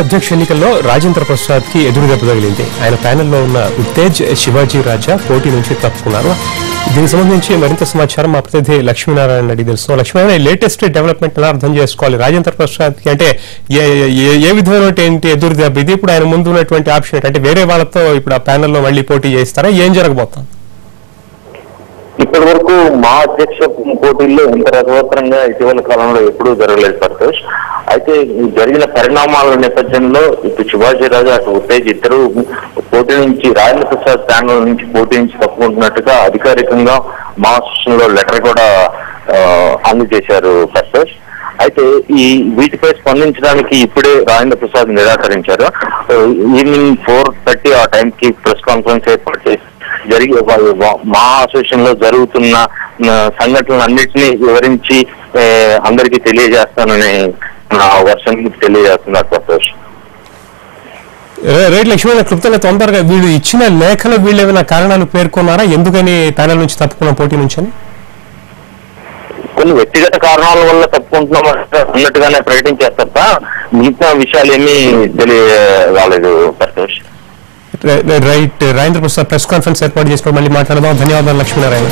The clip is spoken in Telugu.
అధ్యక్ష ఎన్నికల్లో రాజేంద్ర ప్రసాద్ కి ఎదురుదెబ్బ తగిలింది. ఆయన ప్యానెల్లో ఉన్న ఉత్తేజ్, శివాజీ రాజా పోటీ నుంచి తప్పుకున్నారు. దీనికి సంబంధించి మరింత సమాచారం మా ప్రతినిధి లక్ష్మీనారాయణ అడిగి తెలుసు. లక్ష్మీనారాయణ, లేటెస్ట్ డెవలప్మెంట్ ఎలా అర్థం చేసుకోవాలి? రాజేంద్ర ప్రసాద్ కి అంటే ఏ విధమైనటువంటి ఎదురుదెబ్బ ఇది? ఇప్పుడు ఆయన ముందు ఉన్నటువంటి ఆప్షన్ అంటే వేరే వాళ్ళతో ఇప్పుడు ఆ ప్యానెల్లో మళ్ళీ పోటీ చేస్తారా? ఏం జరగబోతుంది? ఇప్పటి వరకు మా అధ్యక్ష పోటీల్లో ఇంత రసవత్తరంగా ఇటీవల కాలంలో ఎప్పుడూ జరగలేదు సంతోష్. అయితే జరిగిన పరిణామాల నేపథ్యంలో ఇటు శివాజీ రాజా అటు ఉత్తేజ్ ఇద్దరు పోటీ నుంచి రాజేంద్ర ప్రసాద్ ప్యానల్ నుంచి పోటీ నుంచి తప్పుకుంటున్నట్టుగా అధికారికంగా మా సెషన్లో లెటర్ కూడా అందజేశారు సంతోష్. అయితే వీటిపై స్పందించడానికి ఇప్పుడే రాజేంద్ర ప్రసాద్ నిరాకరించారు. ఈవినింగ్ 4:30 ఆ టైంకి ప్రెస్ కాన్ఫరెన్స్ ఏర్పాటు చేసి మా అసోసియేషన్ లో జరుగుతున్న సంఘటనలన్నింటినీ వివరించి అందరికీ తెలియజేస్తానని నా వర్షన్ తెలియజేస్తున్నారు సంతోష్. రైట్ లక్ష్మణ, క్లుప్తంగా తొందరగా వీళ్ళు ఇచ్చిన లేఖలో వీళ్ళు ఏమైనా కారణాలు పేర్కొన్నారా ఎందుకని ప్యానెల్ నుంచి తప్పుకున్న పోటీ నుంచి అని? కొన్ని వ్యక్తిగత కారణాల వల్ల తప్పుకుంటున్నాం అన్నట్టుగానే ప్రకటించారు తప్ప మిగతా విషయాలు ఏమీ తెలియరాలేదు Santosh. Right, Rajendra Prasad press conference ఏర్పాటు చేసుకోవడం మళ్ళీ మాట్లాడదాం. ధన్యవాదాలు లక్ష్మీనారాయణ.